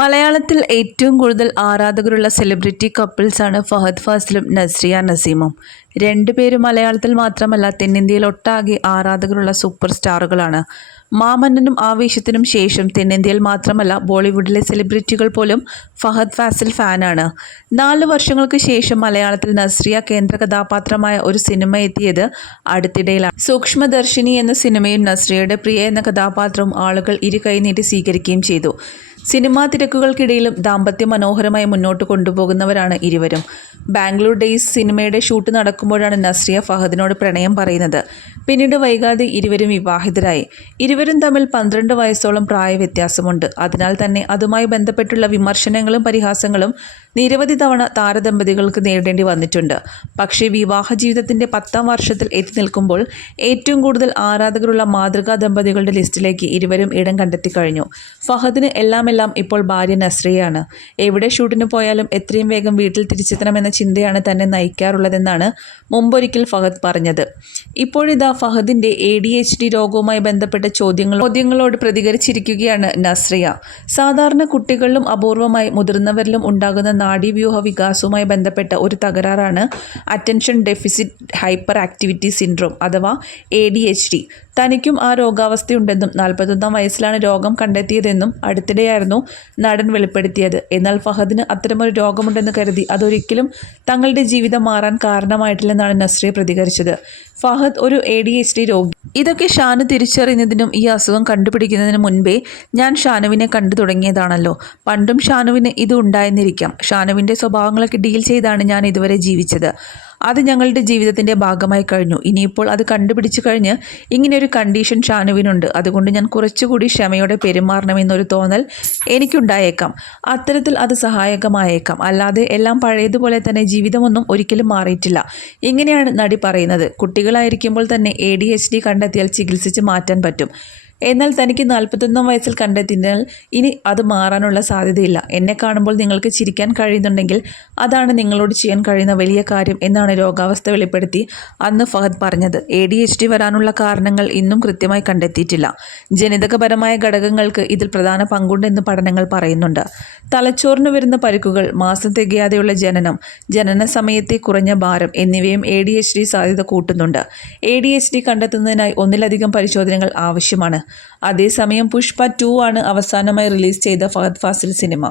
മലയാളത്തിൽ ഏറ്റവും കൂടുതൽ ആരാധകരുള്ള സെലിബ്രിറ്റി കപ്പിൾസാണ് ഫഹദ് ഫാസിലും നസ്രിയ നസീമും. രണ്ടുപേരും മലയാളത്തിൽ മാത്രമല്ല തെന്നിന്ത്യയിൽ ഒട്ടാകെ ആരാധകരുള്ള സൂപ്പർ സ്റ്റാറുകളാണ് മാമന്നനും ആവേശത്തിനും ശേഷം തെന്നിന്ത്യയിൽ മാത്രമല്ല ബോളിവുഡിലെ സെലിബ്രിറ്റികൾ പോലും ഫഹദ് ഫാസിൽ ഫാനാണ്. നാല് വർഷങ്ങൾക്ക് ശേഷം മലയാളത്തിൽ നസ്രിയ കേന്ദ്ര കഥാപാത്രമായ ഒരു സിനിമ എത്തിയത് അടുത്തിടയിലാണ്. സൂക്ഷ്മദർശിനി എന്ന സിനിമയും നസ്രിയയുടെ പ്രിയ എന്ന കഥാപാത്രവും ആളുകൾ ഇരു കൈനീട്ടി സ്വീകരിക്കുകയും ചെയ്തു. സിനിമാ തിരക്കുകൾക്കിടയിലും ദാമ്പത്യം മനോഹരമായി മുന്നോട്ട് കൊണ്ടുപോകുന്നവരാണ് ഇരുവരും. ബാംഗ്ലൂർ ഡേയ്സ് സിനിമയുടെ ഷൂട്ട് നടക്കുമ്പോഴാണ് നസ്രിയ ഫഹദിനോട് പ്രണയം പറയുന്നത്. പിന്നീട് വൈകാതെ ഇരുവരും വിവാഹിതരായി. ഇരുവരും തമ്മിൽ പന്ത്രണ്ട് വയസ്സോളം പ്രായവ്യത്യാസമുണ്ട്. അതിനാൽ തന്നെ അതുമായി ബന്ധപ്പെട്ടുള്ള വിമർശനങ്ങളും പരിഹാസങ്ങളും നിരവധി തവണ താരദമ്പതികൾക്ക് നേരിടേണ്ടി വന്നിട്ടുണ്ട്. പക്ഷേ വിവാഹ ജീവിതത്തിന്റെ പത്താം വർഷത്തിൽ എത്തി നിൽക്കുമ്പോൾ ഏറ്റവും കൂടുതൽ ആരാധകരുള്ള മാതൃകാ ദമ്പതികളുടെ ലിസ്റ്റിലേക്ക് ഇരുവരും ഇടം കണ്ടെത്തി കഴിഞ്ഞു. ഫഹദിന് എല്ലാമെല്ലാം ഇപ്പോൾ ഭാര്യ നസ്രിയയാണ്. എവിടെ ഷൂട്ടിന് പോയാലും എത്രയും വേഗം വീട്ടിൽ തിരിച്ചെത്തണമെന്ന ചിന്തയാണ് തന്നെ നയിക്കാറുള്ളതെന്നാണ് മുമ്പൊരിക്കൽ ഫഹദ് പറഞ്ഞത്. ഇപ്പോഴിതാ ഫഹദിന്റെ എ ഡി എച്ച് ഡി രോഗവുമായി ബന്ധപ്പെട്ട ചോദ്യങ്ങൾ ചോദ്യങ്ങളോട് പ്രതികരിച്ചിരിക്കുകയാണ് നസ്രിയ. സാധാരണ കുട്ടികളിലും അപൂർവമായി മുതിർന്നവരിലും ഉണ്ടാകുന്ന നാഡീവ്യൂഹ വികാസവുമായി ബന്ധപ്പെട്ട ഒരു തകരാറാണ് attention deficit hyper activity syndrome അഥവാ എ ഡി എച്ച് ഡി തനിക്കും ആ രോഗാവസ്ഥയുണ്ടെന്നും നാൽപ്പത്തൊന്നാം വയസ്സിലാണ് രോഗം കണ്ടെത്തിയതെന്നും അടുത്തിടെയായിരുന്നു നടൻ വെളിപ്പെടുത്തിയത്. എന്നാൽ ഫഹദിന് അത്തരമൊരു രോഗമുണ്ടെന്ന് കരുതി അതൊരിക്കലും തങ്ങളുടെ ജീവിതം മാറാൻ കാരണമായിട്ടില്ലെന്നാണ് നസ്രിയ പ്രതികരിച്ചത്. ഫഹദ് ഒരു എ ഡി എച്ച് ഡി രോഗി. ഇതൊക്കെ ഷാനു തിരിച്ചറിയുന്നതിനും ഈ അസുഖം കണ്ടുപിടിക്കുന്നതിന് മുൻപേ ഞാൻ ഷാനുവിനെ കണ്ടു തുടങ്ങിയതാണല്ലോ. പണ്ടും ഷാനുവിന് ഇത് ഉണ്ടായെന്നിരിക്കാം ഷാനുവിന്റെ സ്വഭാവങ്ങളൊക്കെ ഡീൽ ചെയ്താണ് ഞാൻ ഇതുവരെ ജീവിച്ചത്. അത് ഞങ്ങളുടെ ജീവിതത്തിന്റെ ഭാഗമായി കഴിഞ്ഞു. ഇനിയിപ്പോൾ അത് കണ്ടുപിടിച്ചു കഴിഞ്ഞ് ഇങ്ങനെയൊരു കണ്ടീഷൻ ഷാനുവിനുണ്ട്. അതുകൊണ്ട് ഞാൻ കുറച്ചുകൂടി ക്ഷമയോടെ പെരുമാറണമെന്നൊരു തോന്നൽ എനിക്കുണ്ടായേക്കാം. അത്തരത്തിൽ അത് സഹായകമായേക്കാം. അല്ലാതെ എല്ലാം പഴയതുപോലെ തന്നെ ജീവിതമൊന്നും ഒരിക്കലും മാറിയിട്ടില്ല. ഇങ്ങനെയാണ് നടി പറയുന്നത്. കുട്ടികളായിരിക്കുമ്പോൾ തന്നെ എ ഡി എച്ച് ഡി കണ്ടെത്തിയാൽ ചികിത്സിച്ച് മാറ്റാൻ പറ്റും. എന്നാൽ തനിക്ക് നാൽപ്പത്തൊന്നാം വയസ്സിൽ കണ്ടെത്തിയാൽ ഇനി അത് മാറാനുള്ള സാധ്യതയില്ല. എന്നെ കാണുമ്പോൾ നിങ്ങൾക്ക് ചിരിക്കാൻ കഴിയുന്നുണ്ടെങ്കിൽ അതാണ് നിങ്ങളോട് ചെയ്യാൻ കഴിയുന്ന വലിയ കാര്യം എന്നാണ് രോഗാവസ്ഥ വെളിപ്പെടുത്തി അന്ന് ഫഹദ് പറഞ്ഞത്. എ ഡി എച്ച് ഡി വരാനുള്ള കാരണങ്ങൾ ഇന്നും കൃത്യമായി കണ്ടെത്തിയിട്ടില്ല. ജനിതകപരമായ ഘടകങ്ങൾക്ക് ഇതിൽ പ്രധാന പങ്കുണ്ടെന്ന് പഠനങ്ങൾ പറയുന്നുണ്ട്. തലച്ചോറിന് വരുന്ന പരിക്കുകൾ മാസം തികയാതെയുള്ള ജനനം ജനന സമയത്തെ കുറഞ്ഞ ഭാരം എന്നിവയും എ ഡി എച്ച് ഡി സാധ്യത കൂട്ടുന്നുണ്ട്. എ ഡി എച്ച് ഡി കണ്ടെത്തുന്നതിനായി ഒന്നിലധികം പരിശോധനകൾ ആവശ്യമാണ്. അതേസമയം പുഷ്പ ടു ആണ് അവസാനമായി റിലീസ് ചെയ്ത ഫഹദ് ഫാസിൽ സിനിമ.